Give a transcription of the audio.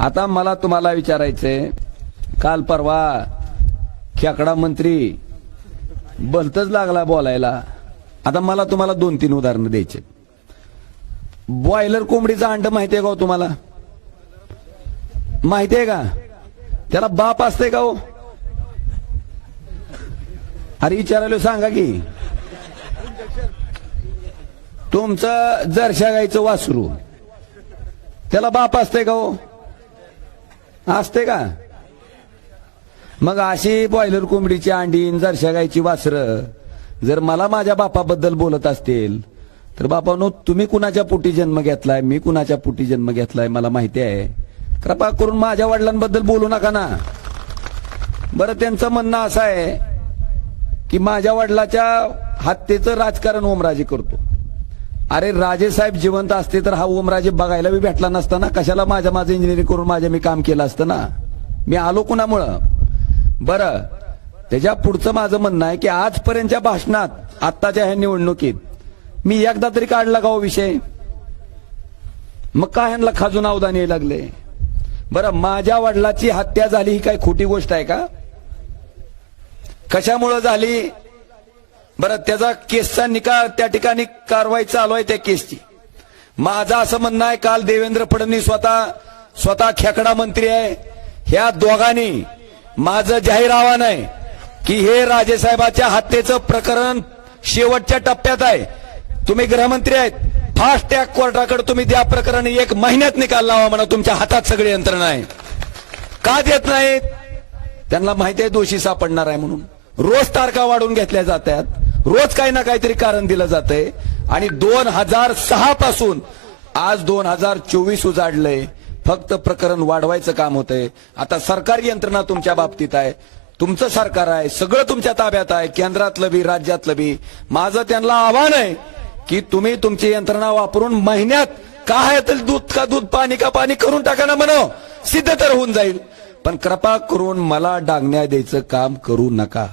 आता मला तुम्हाला विचारायचंय, काल परवा खेकडा मंत्री भलतच लागला बोलायला. आता मला तुम्हाला 2-3 उदाहरणं द्यायचे. बॉयलर कोंबडीचं अंड माहितीये का हो तुम्हाला? माहितीये का? त्याला बाप असते का हो? अरे विचारायला सांगा की. तुमचं जरशा गाईचं वासरू, त्याला बाप असते का हो? असते का? मग अशी बॉयलर कोंबडीची अंडी, जरशा गाईची वासरं जर मला माझ्या बापाबद्दल बोलत असतील तर बापानो, तुम्ही कुणाच्या पोटी जन्म घेतलाय, मी कुणाच्या पोटी जन्म घेतलाय मला माहिती आहे. कृपा करून माझ्या वडिलांबद्दल बोलू नका ना. बरं, त्यांचं म्हणणं असं आहे की माझ्या वडिलाच्या हत्येचं राजकारण ओमराजे करतो. अरे राजेसाहेब जिवंत असते तर हा ओमराजे बघायला बी भेटला नसता ना. कशाला माझं इंजिनिअरिंग करून मी काम केलं असतं ना. मी आलो कुणामुळं? बरं, त्याच्या पुढचं माझं म्हणणं आहे की आजपर्यंतच्या भाषणात, आत्ताच्या ह्या निवडणुकीत मी एकदा तरी काढला का हो विषय? मग काय ह्यांना खाजून अवधान यायला लागले? बरं, माझ्या वडिलाची हत्या झाली ही काय खोटी गोष्ट आहे का? कशामुळे झाली? बरं, त्याचा केसचा निकाल, त्या ठिकाणी कारवाई चालू आहे त्या केसची. माझं असं म्हणणं आहे, काल देवेंद्र फडणवीस स्वतः खेकडा मंत्री आहे, ह्या दोघांनी माझं जाहीर आव्हान आहे की हे राजेसाहेबाच्या हत्येचं प्रकरण शेवटच्या टप्प्यात आहे. तुम्ही गृहमंत्री आहेत, फास्ट ट्रॅक कोर्टाकडे तुम्ही द्या प्रकरण, 1 महिन्यात निकाल लावा म्हणा. तुमच्या हातात सगळी यंत्रणा आहे. का देत नाहीत? त्यांना माहिती आहे दोषी सापडणार आहे म्हणून. रोज तारखा वाढवून घेतल्या जातात, रोज काही ना काहीतरी कारण दिलं जातंय. आणि 2006 पासून आज 2024 उजाडलंय. फक्त प्रकरण वाढवायचं काम होतंय. आता सरकारी यंत्रणा तुमच्या बाबतीत आहे, तुमचं सरकार आहे, सगळं तुमच्या ताब्यात आहे, केंद्रातलं बी राज्यातलं बी. माझं त्यांना आव्हान आहे की तुम्ही तुमची यंत्रणा वापरून महिन्यात काय तर दूध का दूध, पाणी का पाणी करून टाका ना म्हणो, सिद्ध तर होऊन जाईल. पण कृपा करून मला डागण्या द्यायचं काम करू नका.